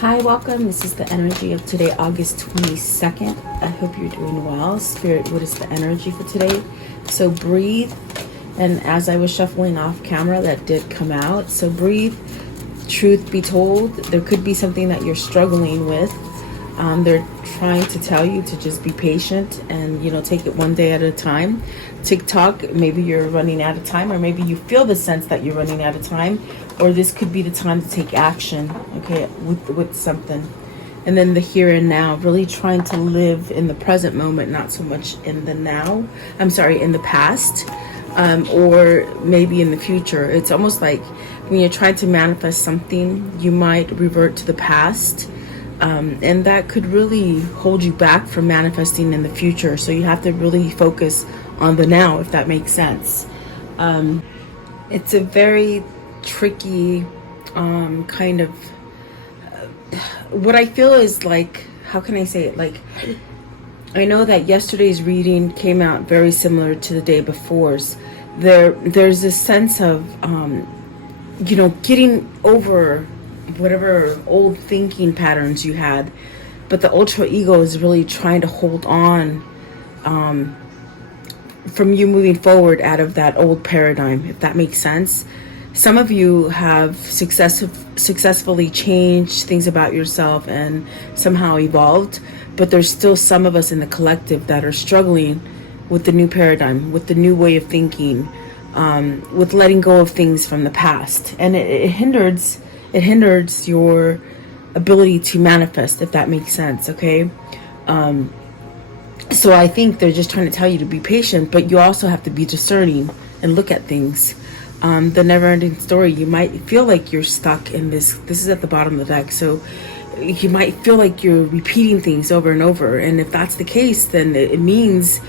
Hi, welcome. This is the energy of today, August 22nd. I hope you're doing well. Spirit, what is the energy for today? So breathe. And as I was shuffling off camera, that did come out. So breathe. Truth be told, there could be something that you're struggling with. They're trying to tell you to just be patient and, take it one day at a time. TikTok, maybe you're running out of time, or maybe you feel the sense that you're running out of time, or this could be the time to take action, okay, with something. And then the here and now, really trying to live in the present moment, not so much in the now. In the past, or maybe in the future. It's almost like when you're trying to manifest something, you might revert to the past. And that could really hold you back from manifesting in the future. So you have to really focus on the now, if that makes sense. It's a very tricky kind of what I feel is like, how can I say it? Like, I know that yesterday's reading came out very similar to the day before's. There's a sense of getting over whatever old thinking patterns you had, but the ultra ego is really trying to hold on from you moving forward out of that old paradigm, if that makes sense. Some of you have successfully changed things about yourself and somehow evolved, but there's still some of us in the collective that are struggling with the new paradigm, with the new way of thinking, with letting go of things from the past, and it hinders your ability to manifest, if that makes sense. Okay. So I think they're just trying to tell you to be patient, but you also have to be discerning and look at things. The never-ending story, you might feel like you're stuck in this is at the bottom of the deck, so you might feel like you're repeating things over and over, and if that's the case, then it means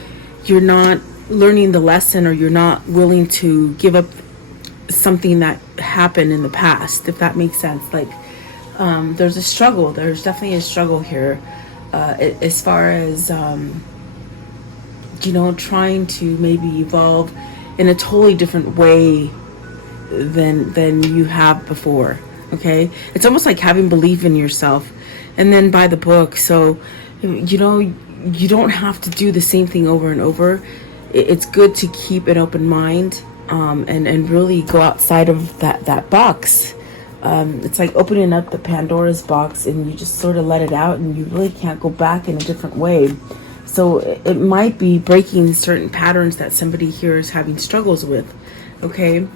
you're not learning the lesson, or you're not willing to give up something that happened in the past, if that makes sense. Like, there's a struggle. There's definitely a struggle here, as far as trying to maybe evolve in a totally different way than you have before. Okay, it's almost like having belief in yourself and then by the book. So you don't have to do the same thing over and over. It's good to keep an open mind, and really go outside of that box. It's like opening up the Pandora's box, and you just sort of let it out, and you really can't go back in a different way. So it might be breaking certain patterns that somebody here is having struggles with. Okay,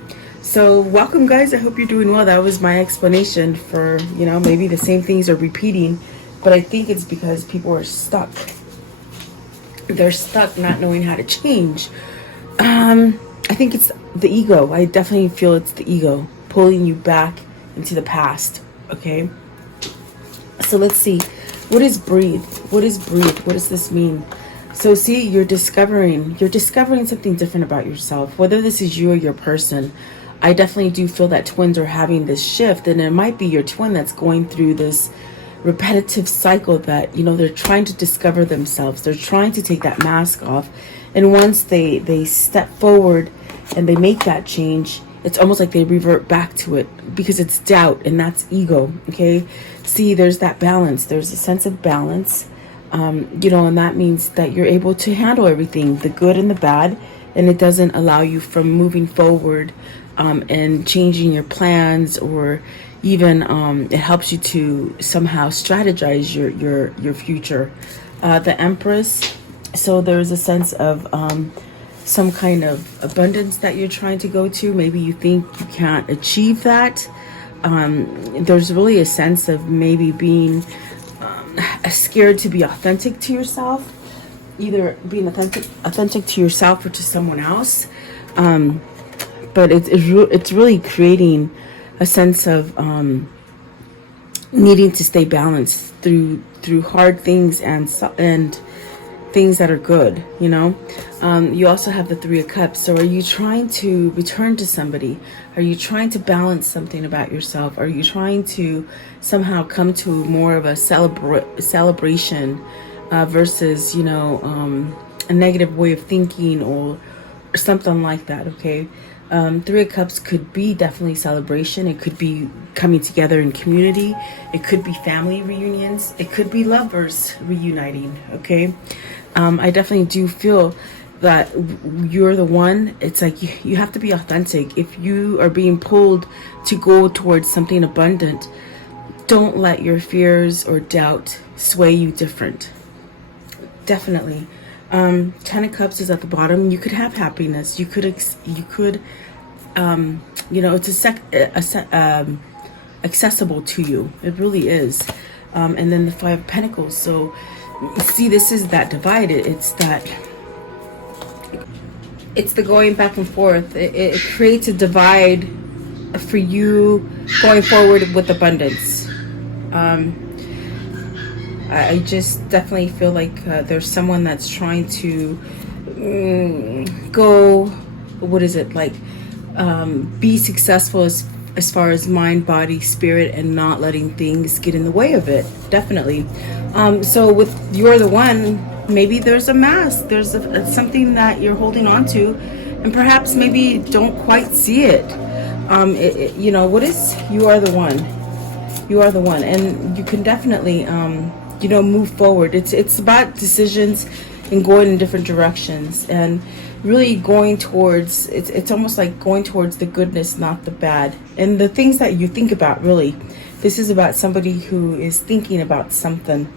so welcome, guys. I hope you're doing well. That was my explanation for, maybe the same things are repeating, but I think it's because people are stuck. They're stuck not knowing how to change. I think it's the ego. I definitely feel it's the ego pulling you back into the past. Okay, so let's see. What is breathe? What is breathe? What does this mean? So see, you're discovering something different about yourself, whether this is you or your person. I definitely do feel that twins are having this shift, and it might be your twin that's going through this repetitive cycle that, they're trying to discover themselves. They're trying to take that mask off. And once they step forward and they make that change, it's almost like they revert back to it because it's doubt, and that's ego. Okay. See, there's that balance. There's a sense of balance, and that means that you're able to handle everything, the good and the bad, and it doesn't allow you from moving forward, and changing your plans, or even it helps you to somehow strategize your future. The Empress. So there's a sense of some kind of abundance that you're trying to go to. Maybe you think you can't achieve that. There's really a sense of maybe being scared to be authentic to yourself, either being authentic to yourself or to someone else. But it's really creating a sense of needing to stay balanced through hard things and things that are good. You also have the Three of Cups. So are you trying to return to somebody? Are you trying to balance something about yourself? Are you trying to somehow come to more of a celebration versus a negative way of thinking, or something like that? Okay. Three of Cups could be definitely celebration. It could be coming together in community. It could be family reunions. It could be lovers reuniting. Okay. I definitely do feel that you're the one. It's like you have to be authentic. If you are being pulled to go towards something abundant, don't let your fears or doubt sway you different. Definitely. Ten of Cups is at the bottom. You could have happiness. You could it's accessible to you. It really is. And then the Five of Pentacles. So see, this is that divided. It's the going back and forth. It creates a divide for you going forward with abundance. I just definitely feel like there's someone that's trying to go, what is it, like be successful as far as mind, body, spirit, and not letting things get in the way of it. Definitely. So with You're the One, maybe there's a mask, there's something that you're holding on to, and perhaps maybe don't quite see it. What is You Are the One? You are the one, and you can definitely move forward. It's about decisions and going in different directions, and really going towards it's almost like going towards the goodness, not the bad, and the things that you think about. Really, this is about somebody who is thinking about something,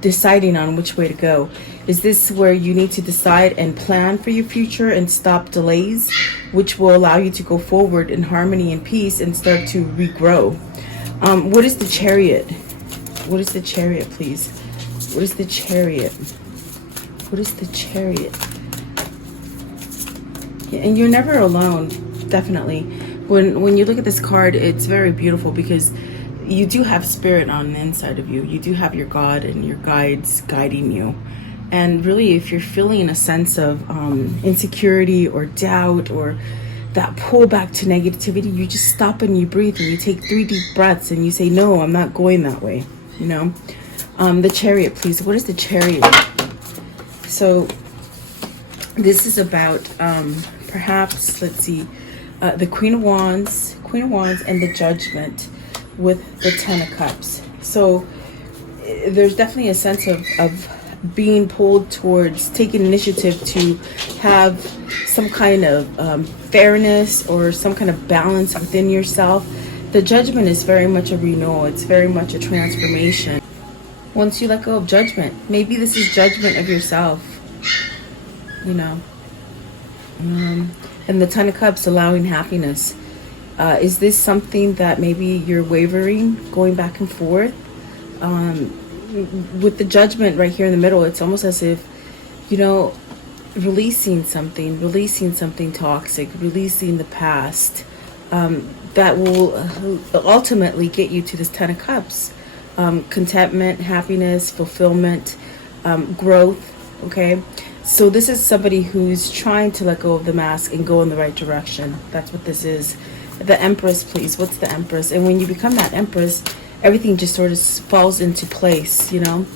deciding on which way to go. Is this where you need to decide and plan for your future and stop delays, which will allow you to go forward in harmony and peace and start to regrow? What is the Chariot? What is the Chariot, please? What is the Chariot? What is the Chariot? Yeah, and you're never alone, definitely. When you look at this card, it's very beautiful because you do have spirit on the inside of you. You do have your God and your guides guiding you. And really, if you're feeling a sense of insecurity or doubt or that pull back to negativity, you just stop and you breathe and you take 3 deep breaths and you say, no, I'm not going that way. The Chariot, please. What is the Chariot? So this is about perhaps, let's see, the Queen of Wands and the Judgment with the Ten of Cups. So there's definitely a sense of being pulled towards taking initiative to have some kind of fairness or some kind of balance within yourself. The Judgment is very much a renewal. It's very much a transformation. Once you let go of judgment, maybe this is judgment of yourself, and the Ten of Cups, allowing happiness. Is this something that maybe you're wavering, going back and forth? With the Judgment right here in the middle, it's almost as if, releasing something toxic, releasing the past, that will ultimately get you to this Ten of Cups. Contentment, happiness, fulfillment, growth. Okay, so this is somebody who's trying to let go of the mask and go in the right direction. That's what this is. The Empress, please. What's the Empress? And when you become that Empress, everything just sort of falls into place, Let's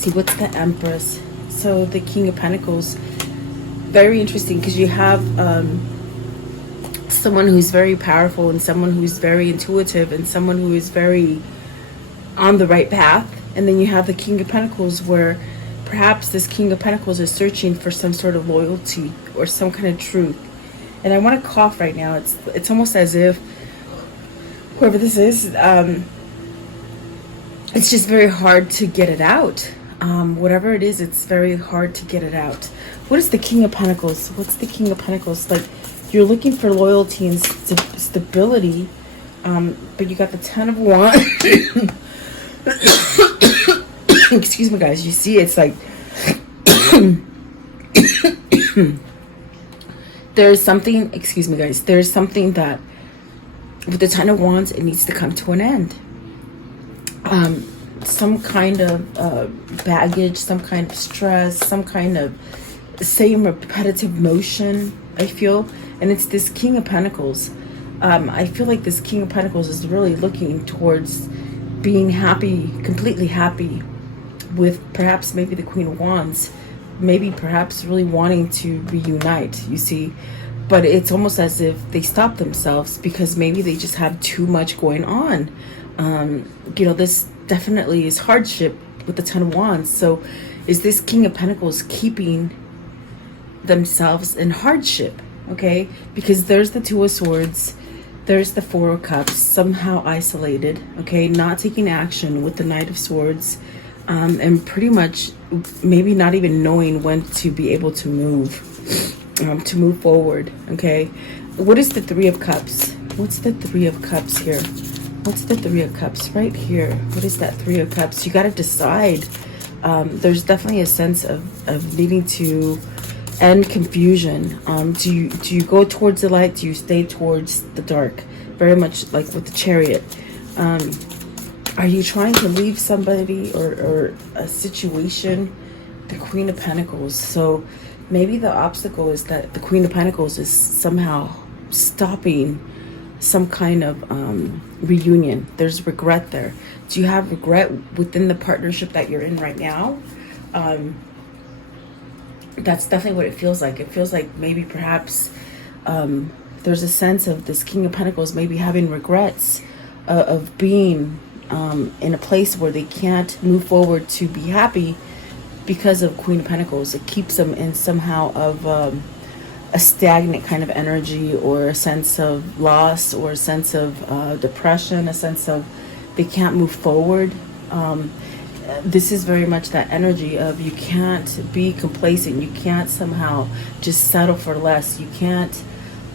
see, what's the Empress? So the King of Pentacles, very interesting, because you have someone who's very powerful and someone who's very intuitive and someone who is very on the right path. And then you have the King of Pentacles, where perhaps this King of Pentacles is searching for some sort of loyalty or some kind of truth. And I want to cough right now. It's almost as if whoever this is, it's just very hard to get it out. Whatever it is, it's very hard to get it out. What is the King of Pentacles? What's the King of Pentacles? Like, you're looking for loyalty and stability, but you got the Ten of Wands. Excuse me, guys. You see, it's like there's something. Excuse me, guys. There's something that with the Ten of Wands, it needs to come to an end. Some kind of baggage, some kind of stress, some kind of same repetitive motion, I feel. And it's this King of Pentacles. I feel like this King of Pentacles is really looking towards being happy, completely happy with perhaps maybe the Queen of Wands. maybe perhaps really wanting to reunite, you see. But it's almost as if they stop themselves because maybe they just have too much going on. This definitely is hardship with the Ten of Wands. So is this King of Pentacles keeping themselves in hardship? Okay, because there's the Two of Swords, there's the Four of Cups, somehow isolated, okay, not taking action with the Knight of Swords, and pretty much maybe not even knowing when to be able to move forward. Okay, what is the Three of Cups? What's the Three of Cups here? What's the Three of Cups right here? What is that Three of Cups? You got to decide. There's definitely a sense of needing to end confusion. Do you go towards the light? Do you stay towards the dark? Very much like with the Chariot. Are you trying to leave somebody or a situation? The Queen of Pentacles. So maybe the obstacle is that the Queen of Pentacles is somehow stopping some kind of reunion. There's regret there. Do you have regret within the partnership that you're in right now? That's definitely what it feels like. It feels like maybe perhaps there's a sense of this King of Pentacles maybe having regrets of being in a place where they can't move forward to be happy because of Queen of Pentacles. It keeps them in somehow of a stagnant kind of energy, or a sense of loss, or a sense of depression, a sense of they can't move forward. This is very much that energy of you can't be complacent. You can't somehow just settle for less. You can't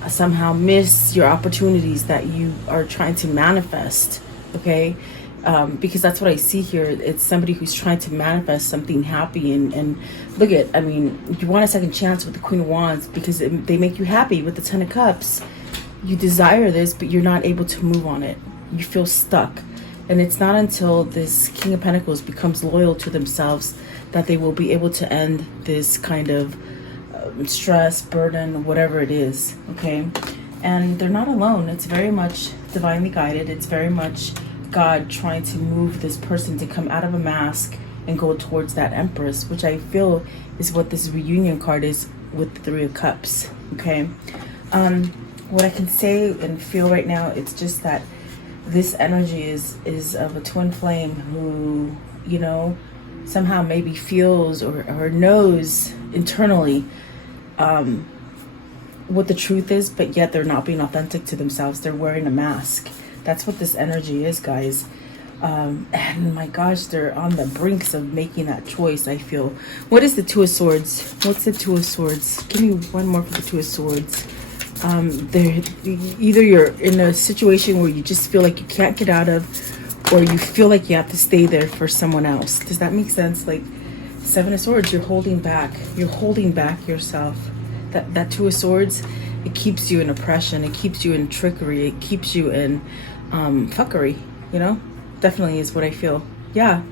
somehow miss your opportunities that you are trying to manifest. Okay? Because that's what I see here. It's somebody who's trying to manifest something happy. And look at, I mean, you want a second chance with the Queen of Wands because they make you happy with the Ten of Cups. You desire this, but you're not able to move on it. You feel stuck. And it's not until this King of Pentacles becomes loyal to themselves that they will be able to end this kind of stress, burden, whatever it is. Okay? And they're not alone. It's very much divinely guided. It's very much God trying to move this person to come out of a mask and go towards that Empress, which I feel is what this reunion card is with the Three of Cups. Okay, what I can say and feel right now, it's just that this energy is of a twin flame who, you know, somehow maybe feels or knows internally what the truth is, but yet they're not being authentic to themselves. They're wearing a mask. That's what this energy is, guys. And my gosh, they're on the brinks of making that choice, I feel. What is the Two of Swords? What's the Two of Swords? Give me one more for the Two of Swords. Either you're in a situation where you just feel like you can't get out of, or you feel like you have to stay there for someone else. Does that make sense? Like Seven of Swords, you're holding back. You're holding back yourself. That Two of Swords, it keeps you in oppression. It keeps you in trickery. It keeps you in fuckery, you know? Definitely is what I feel. Yeah,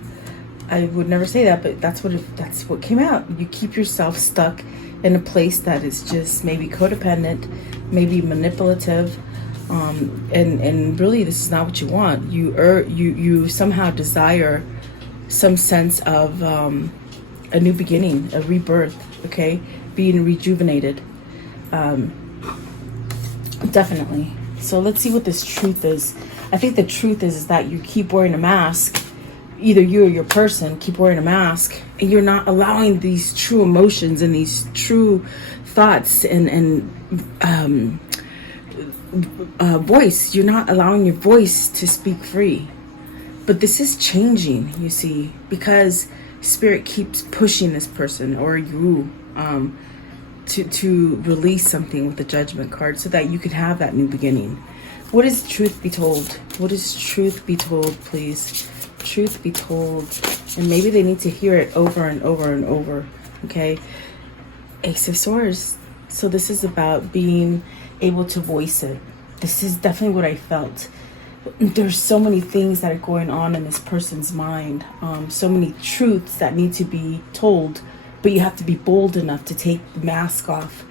I would never say that, but that's what came out. You keep yourself stuck in a place that is just maybe codependent, maybe manipulative, and really this is not what you want. You somehow desire some sense of a new beginning, a rebirth. Okay, being rejuvenated. Definitely. So let's see what this truth is. I think the truth is that you keep wearing a mask. Either you or your person keep wearing a mask, and you're not allowing these true emotions and these true thoughts and voice. You're not allowing your voice to speak free. But this is changing, you see, because Spirit keeps pushing this person or you to release something with the Judgment card so that you can have that new beginning. What is truth be told? What is truth be told, please? Truth be told. And maybe they need to hear it over and over and over. Okay? Ace of Swords. So this is about being able to voice it. This is definitely what I felt. There's so many things that are going on in this person's mind. So many truths that need to be told. But you have to be bold enough to take the mask off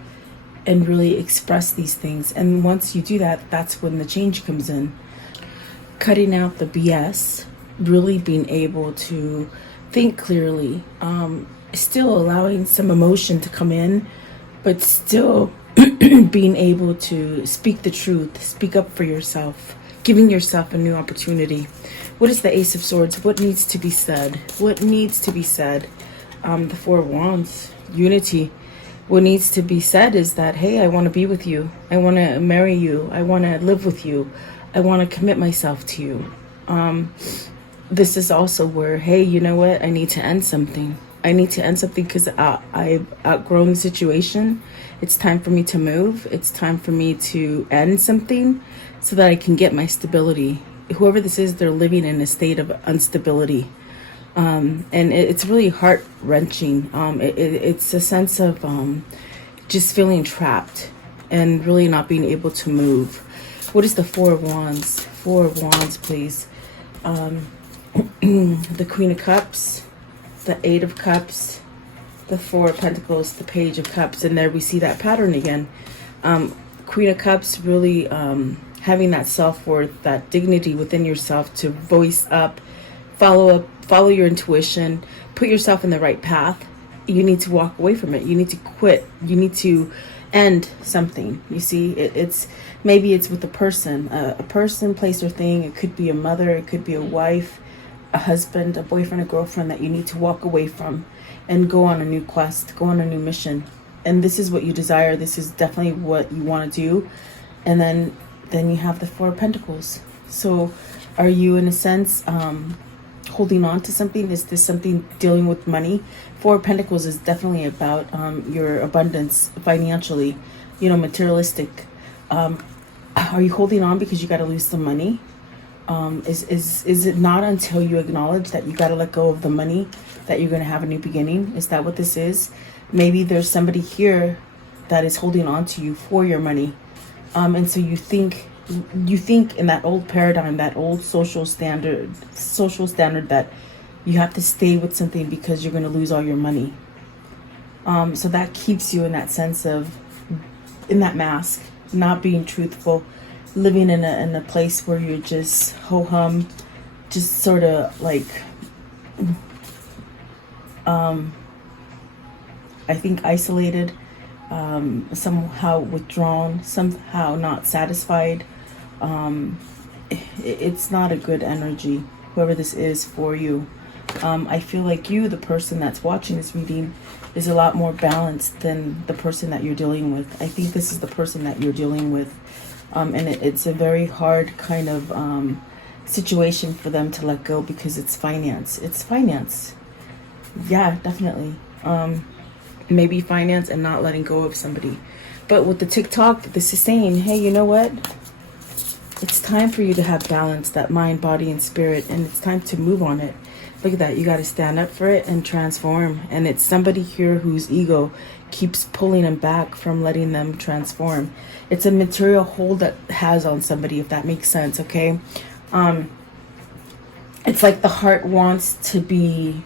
and really express these things. And once you do that, that's when the change comes in. Cutting out the BS, really being able to think clearly, still allowing some emotion to come in, but still being able to speak the truth, speak up for yourself, giving yourself a new opportunity. What is the Ace of Swords? What needs to be said? What needs to be said? The Four of Wands, unity. What needs to be said is that, hey, I want to be with you. I want to marry you. I want to live with you. I want to commit myself to you. This is also where, hey, you know what? I need to end something. I need to end something because I've outgrown the situation. It's time for me to move. It's time for me to end something so that I can get my stability. Whoever this is, they're living in a state of instability. And it's really heart-wrenching. It's a sense of just feeling trapped and really not being able to move. What is the Four of Wands? Four of Wands, please. The Queen of Cups, the Eight of Cups, the Four of Pentacles, the Page of Cups, and there we see that pattern again. Queen of Cups really having that self-worth, that dignity within yourself to voice up, follow your intuition, put yourself in the right path. You need to walk away from it. You need to quit. You need to end something. You see, maybe it's with a person, place, or thing. It could be a mother, it could be a wife, a husband, a boyfriend, a girlfriend that you need to walk away from and go on a new quest, go on a new mission. And this is what you desire. This is definitely what you want to do. And then you have the Four of Pentacles. So are you, in a sense, holding on to something? Is this something dealing with money? Four of Pentacles is definitely about your abundance financially, materialistic. Are you holding on because you got to lose some money? Is it not until you acknowledge that you got to let go of the money that you're going to have a new beginning? Is that what this is? Maybe there's somebody here that is holding on to you for your money. And so you think in that old paradigm, that old social standard that you have to stay with something because you're going to lose all your money. So that keeps you in that sense of, in that mask, not being truthful, living in a place where you're just ho-hum, just sort of like, I think isolated, somehow withdrawn, somehow not satisfied. It's not a good energy, whoever this is for you. I feel like you, the person that's watching this reading, is a lot more balanced than the person that you're dealing with. I think this is the person that you're dealing with. And it's a very hard kind of situation for them to let go because it's finance. It's finance. Yeah, definitely. Maybe finance and not letting go of somebody. But with the TikTok, this is saying, hey, you know what? It's time for you to have balance, that mind, body, and spirit, and it's time to move on it. Look at that. You got to stand up for it and transform. And it's somebody here whose ego keeps pulling them back from letting them transform. It's a material hold that has on somebody, if that makes sense, okay? It's like the heart wants to be,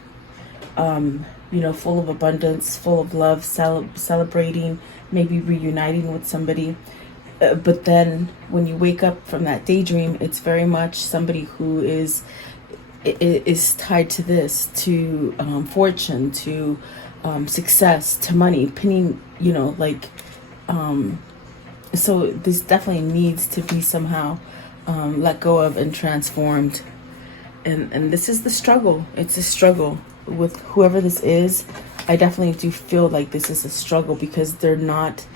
full of abundance, full of love, celebrating, maybe reuniting with somebody. But then when you wake up from that daydream, it's very much somebody who is tied to this, to fortune, to success, to money, pinning, so this definitely needs to be somehow let go of and transformed. And this is the struggle. It's a struggle with whoever this is. I definitely do feel like this is a struggle because they're not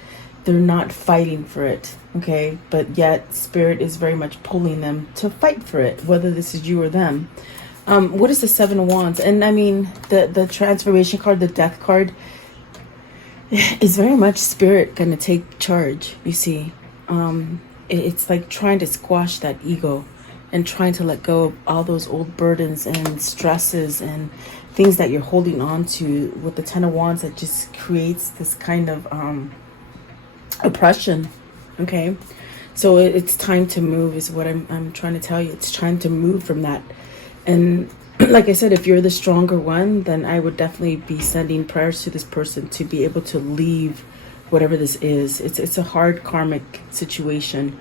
fighting for it, okay? But yet spirit is very much pulling them to fight for it, whether this is you or them. What is the Seven of Wands? And I mean, the transformation card, the death card, is very much spirit going to take charge, you see. It's like trying to squash that ego and trying to let go of all those old burdens and stresses and things that you're holding on to with the Ten of Wands that just creates this kind of oppression, okay? So it's time to move is what I'm trying to tell you. It's time to move from that. And like I said, if you're the stronger one, then I would definitely be sending prayers to this person to be able to leave whatever this is. It's a hard karmic situation.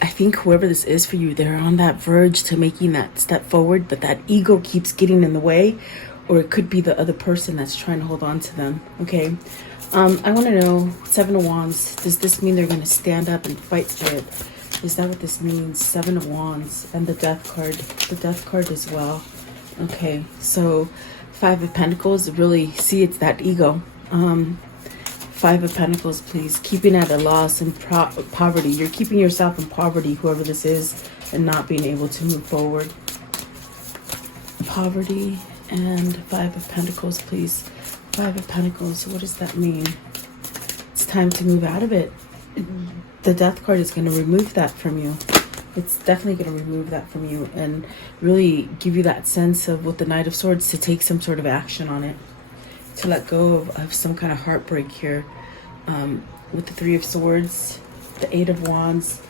I think whoever this is for you, they're on that verge to making that step forward, but that ego keeps getting in the way, or it could be the other person that's trying to hold on to them. Okay. I want to know, Seven of Wands, does this mean they're going to stand up and fight for it? Is that what this means? Seven of Wands and the Death card. The Death card as well. Okay, so Five of Pentacles, really, see, it's that ego. Five of Pentacles, please. Keeping at a loss and poverty. You're keeping yourself in poverty, whoever this is, and not being able to move forward. Poverty and Five of Pentacles, please. Five of Pentacles, what does that mean? It's time to move out of it. The Death card is going to remove that from you. It's definitely going to remove that from you and really give you that sense of, with the Knight of Swords, to take some sort of action on it. To let go of some kind of heartbreak here. With the Three of Swords, the Eight of Wands,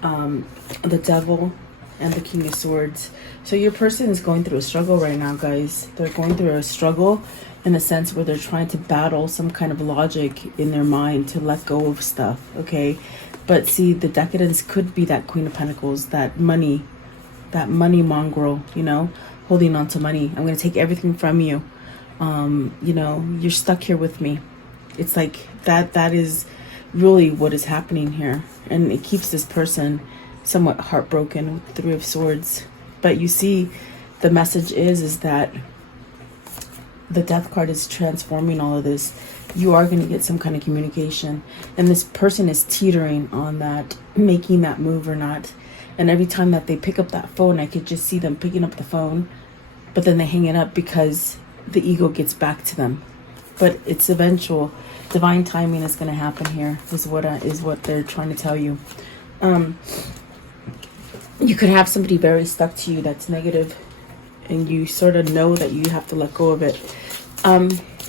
the Devil, and the King of Swords. So your person is going through a struggle right now, guys. They're going through a struggle in a sense where they're trying to battle some kind of logic in their mind to let go of stuff, okay? But see, the decadence could be that Queen of Pentacles, that money mongrel, you know, holding on to money. I'm going to take everything from you. You know, you're stuck here with me. It's like that is really what is happening here. And it keeps this person somewhat heartbroken with the Three of Swords. But you see, the message is that the Death card is transforming all of this. You are going to get some kind of communication. And this person is teetering on that, making that move or not. And every time that they pick up that phone, I could just see them picking up the phone. But then they hang it up because the ego gets back to them. But it's eventual. Divine timing is going to happen here, is what they're trying to tell you. You could have somebody very stuck to you that's negative, and you sort of know that you have to let go of it.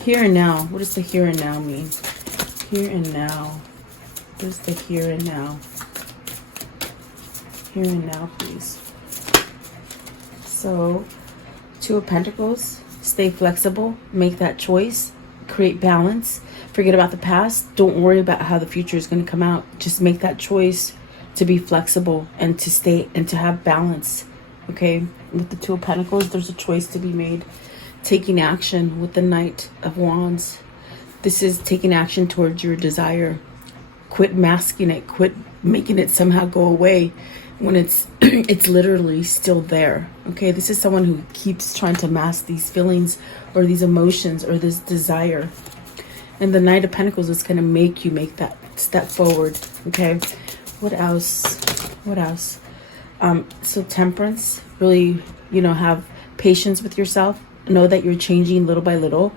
Here and now. What does the here and now mean? Here and now. What is the here and now? Here and now, please. So, Two of Pentacles. Stay flexible. Make that choice. Create balance. Forget about the past. Don't worry about how the future is going to come out. Just make that choice to be flexible and to stay and to have balance. Okay, with the Two of Pentacles, there's a choice to be made. Taking action with the Knight of Wands. This is taking action towards your desire. Quit masking it. Quit making it somehow go away when it's it's literally still there. Okay, this is someone who keeps trying to mask these feelings or these emotions or this desire. And the Knight of Pentacles is going to make you make that step forward. Okay, what else? What else? So Temperance, really, you know, have patience with yourself. Know that you're changing little by little.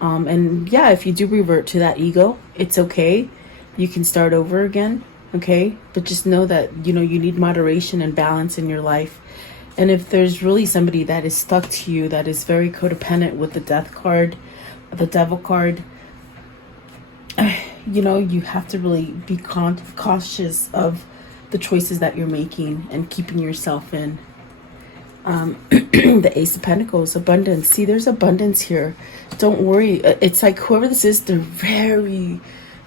And yeah, if you do revert to that ego, it's okay. You can start over again, okay? But just know that, you know, you need moderation and balance in your life. And if there's really somebody that is stuck to you, that is very codependent with the Death card, the Devil card, you know, you have to really be cautious of the choices that you're making and keeping yourself in. The Ace of Pentacles, abundance. See, there's abundance here. Don't worry. It's like whoever this is, they're very,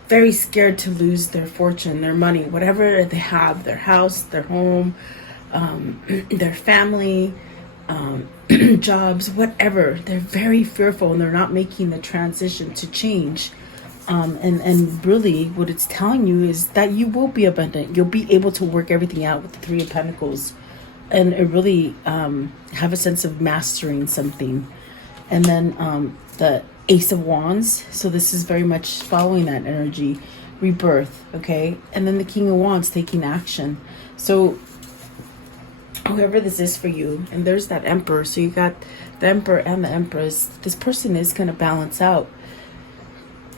very scared to lose their fortune, their money, whatever they have, their house, their home, their family, jobs, whatever. They're very fearful and they're not making the transition to change. And really what it's telling you is that you will be abundant. You'll be able to work everything out with the Three of Pentacles. And really have a sense of mastering something. And then the Ace of Wands. So this is very much following that energy. Rebirth, okay? And then the King of Wands, taking action. So whoever this is for you, and there's that Emperor. So you got the Emperor and the Empress. This person is going to balance out.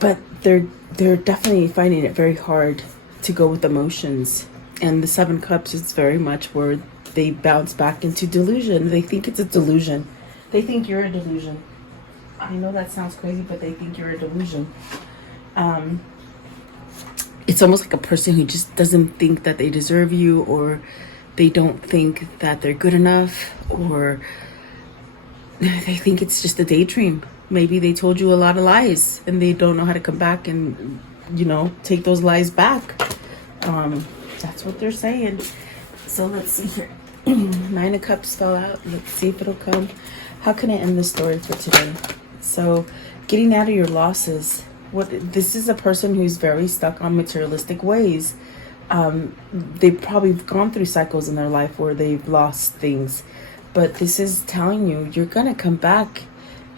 But they're definitely finding it very hard to go with emotions. And the Seven Cups is very much where they bounce back into delusion. They think it's a delusion. They think you're a delusion. I know that sounds crazy, but they think you're a delusion. It's almost like a person who just doesn't think that they deserve you, or they don't think that they're good enough, or they think it's just a daydream. Maybe they told you a lot of lies and they don't know how to come back and, you know, take those lies back. That's what they're saying. So let's see here. Nine of Cups fell out. Let's see if it'll come. How can I end this story for today? So getting out of your losses. This is a person who's very stuck on materialistic ways. They've probably gone through cycles in their life where they've lost things. But this is telling you, you're going to come back.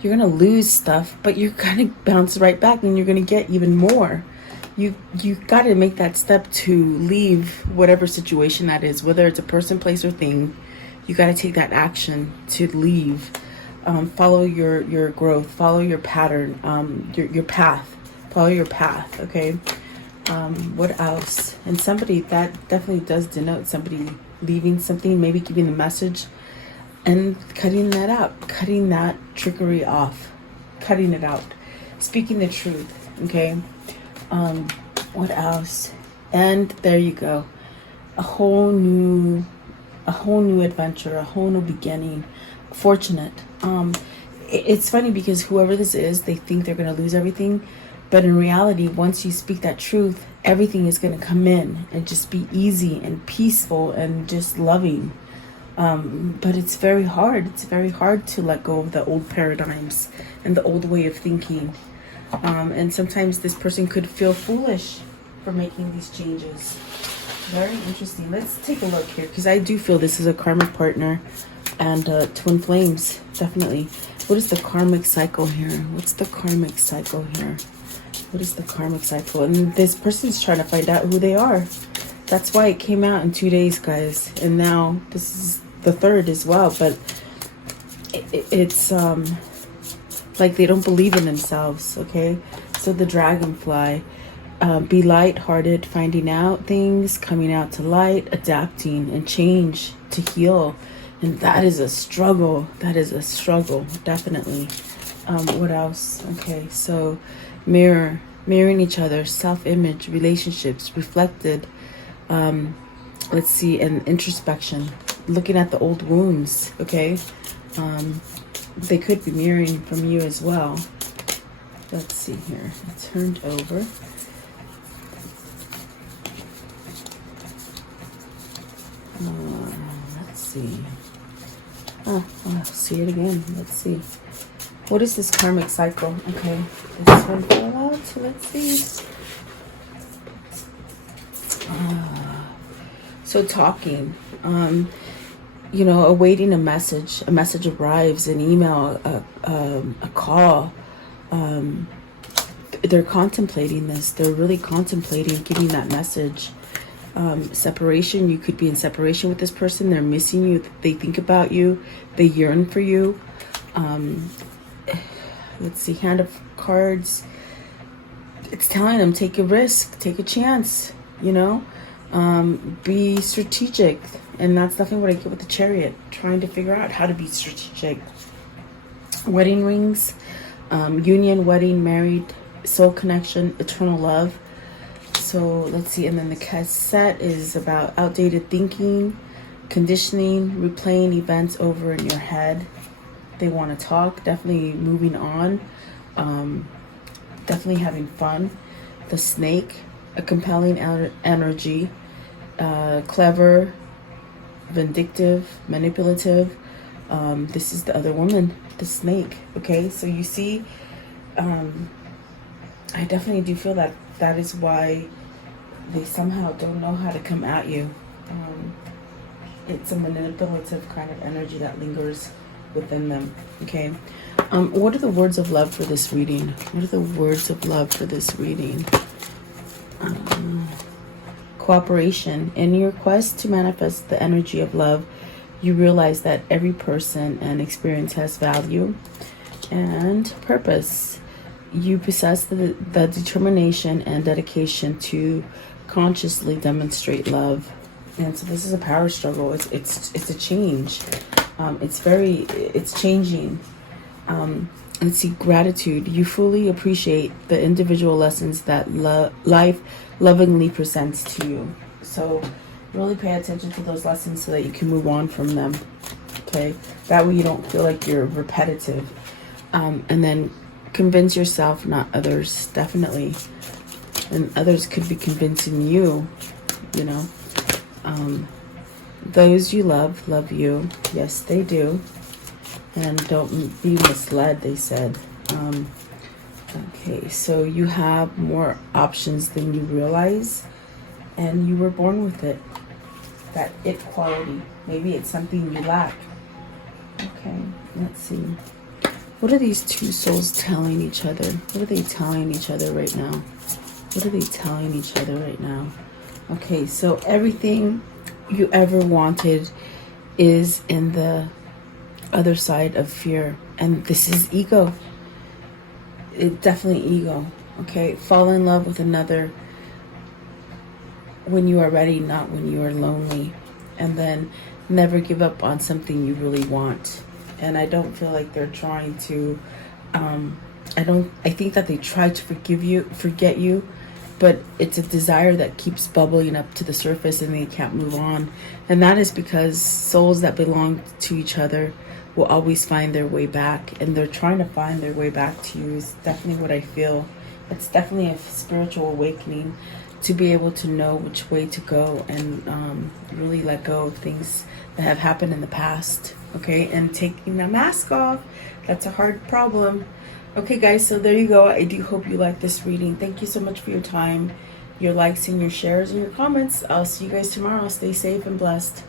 You're going to lose stuff, but you're going to bounce right back and you're going to get even more. You got to make that step to leave whatever situation that is, whether it's a person, place, or thing. You got to take that action to leave. Follow your growth. Follow your pattern. Your path. Follow your path. Okay. What else? And somebody that definitely does denote somebody leaving something, maybe giving a message, and cutting that out, cutting that trickery off, cutting it out, speaking the truth. Okay. What else? And there you go. A whole new adventure, a whole new beginning. Fortunate. It's funny because whoever this is, they think they're going to lose everything. But in reality, once you speak that truth, everything is going to come in and just be easy and peaceful and just loving. But it's very hard. It's very hard to let go of the old paradigms and the old way of thinking. And sometimes this person could feel foolish for making these changes. Very interesting. Let's take a look here, because I do feel this is a karmic partner and twin flames, definitely. What is the karmic cycle here? What's the karmic cycle here? What is the karmic cycle? And this person's trying to find out who they are. That's why it came out in 2 days, guys. And now this is the third as well. But it's like they don't believe in themselves, okay? So the dragonfly, be light-hearted, finding out things, coming out to light, adapting and change to heal. And that is a struggle. That is a struggle, definitely. What else? Okay, so mirroring each other, self-image, relationships, reflected. Let's see, and introspection, looking at the old wounds, okay? They could be mirroring from you as well. Let's see here. It's turned over. Let's see. Oh, see it again. Let's see. What is this karmic cycle? Okay, this one fell out. So let's see. So talking. You know, awaiting a message. A message arrives, an email, a call. They're contemplating this. They're really contemplating getting that message. Separation. You could be in separation with this person. They're missing you. They think about you. They yearn for you. Let's see. Hand of Cards. It's telling them, take a risk. Take a chance. You know. Be strategic. And that's definitely what I get with the Chariot. Trying to figure out how to be strategic. Wedding rings. Union, wedding, married, soul connection, eternal love. So let's see. And then the cassette is about outdated thinking, conditioning, replaying events over in your head. They want to talk. Definitely moving on. Definitely having fun. The snake, a compelling energy. Clever, vindictive, manipulative. This is the other woman, the snake. Okay, so you see, I definitely do feel that that is why they somehow don't know how to come at you. It's a manipulative kind of energy that lingers within them. Okay, what are the words of love for this reading? What are the words of love for this reading? Cooperation. In your quest to manifest the energy of love, you realize that every person and experience has value. And purpose. You possess the determination and dedication to consciously demonstrate love. And so this is a power struggle. It's a change. It's changing. Let's see, gratitude. You fully appreciate the individual lessons that life lovingly presents to you. So really pay attention to those lessons so that you can move on from them. Okay, that way you don't feel like you're repetitive. And then convince yourself, not others. Definitely. And others could be convincing you, you know. Those you love you. Yes, they do. And don't be misled, they said. Okay, so you have more options than you realize, and you were born with it. That it quality. Maybe it's something you lack. Okay, let's see. What are these two souls telling each other? What are they telling each other right now? What are they telling each other right now? Okay, so everything you ever wanted is in the other side of fear. And this is ego. It definitely ego. Okay, fall in love with another when you are ready, not when you are lonely. And then never give up on something you really want. And I don't feel like they're trying to, I think that they try to forget you, but it's a desire that keeps bubbling up to the surface and they can't move on. And that is because souls that belong to each other will always find their way back, and they're trying to find their way back to you is definitely what I feel. It's definitely a spiritual awakening to be able to know which way to go and really let go of things that have happened in the past. Okay, and taking the mask off, that's a hard problem. Okay guys, so there you go. I do hope you like this reading. Thank you so much for your time, your likes and your shares and your comments. I'll see you guys tomorrow. Stay safe and blessed.